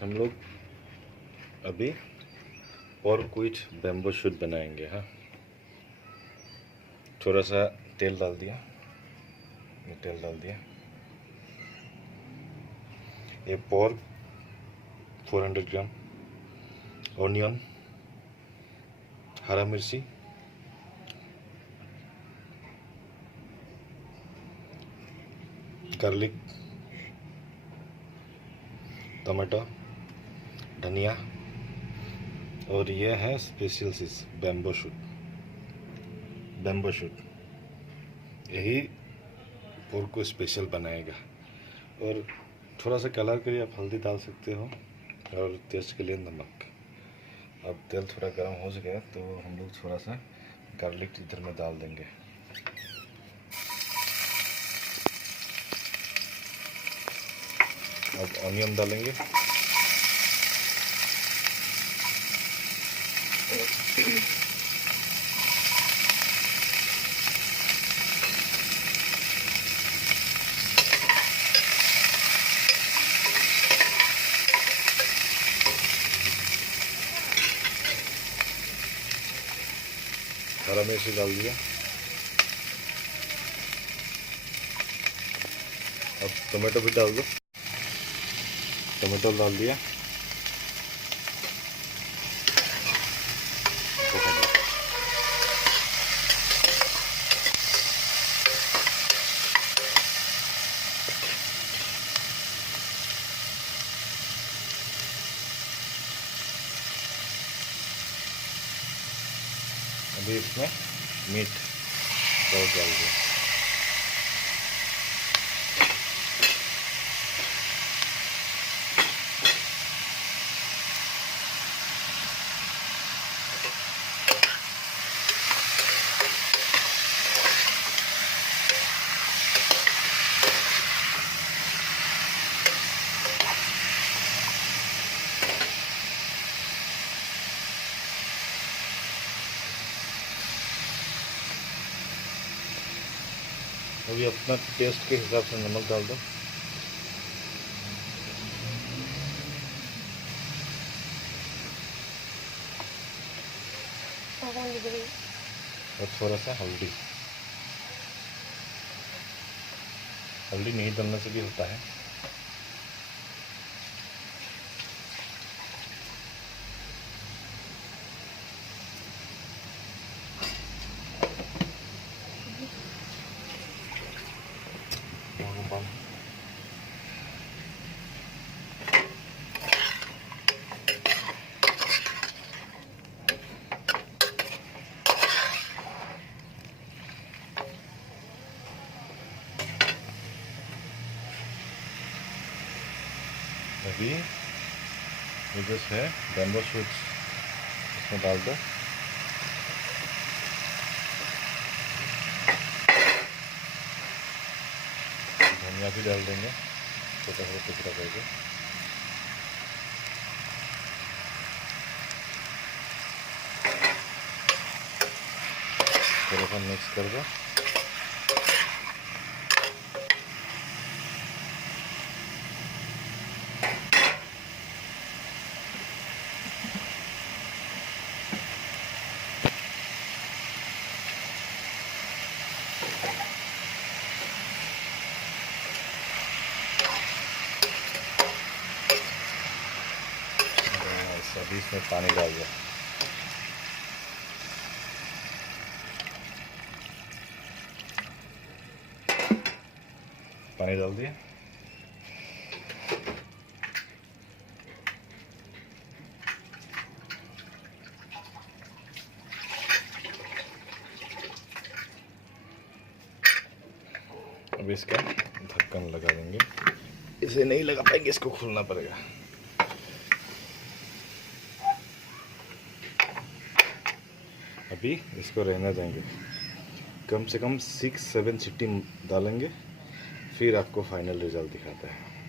हम लोग अभी और कुछ बैम्बू शूट बनाएंगे। हाँ, थोड़ा सा तेल डाल दिया, ये पोर्क 400 ग्राम, ऑनियन, हरा मिर्ची, गार्लिक, टमाटो, धनिया, और ये है स्पेशल चीज बैम्बू शूट। यही पोर्क को स्पेशल बनाएगा। और थोड़ा सा कलर के लिए आप हल्दी डाल सकते हो और टेस्ट के लिए नमक। अब तेल थोड़ा गर्म हो गया तो हम लोग थोड़ा सा गार्लिक इधर में डाल देंगे। अब ऑनियन डालेंगे, हरा मिर्ची डाल दिया। अब टमाटो भी डाल दो, टमाटो डाल दिया। अभी इसमें मीट डाल दिया। अभी अपना टेस्ट के हिसाब से नमक डाल दो। और थोड़ा सा हल्दी नहीं डालने से भी होता है। अभी ये जो है बैम्बू शूट इसमें डाल दो। धनिया भी डाल देंगे छोटा छोटा टुकड़ा करके। थोड़ा सा मिक्स कर दो। अभी इसमें पानी डाल दिया। पानी डाल दिया। अब इसका ढक्कन लगा देंगे। इसे नहीं लगा पाएंगे, इसको खोलना पड़ेगा। अभी इसको रहने देंगे, कम से कम 6-7 सीटी डालेंगे, फिर आपको फाइनल रिजल्ट दिखाते हैं।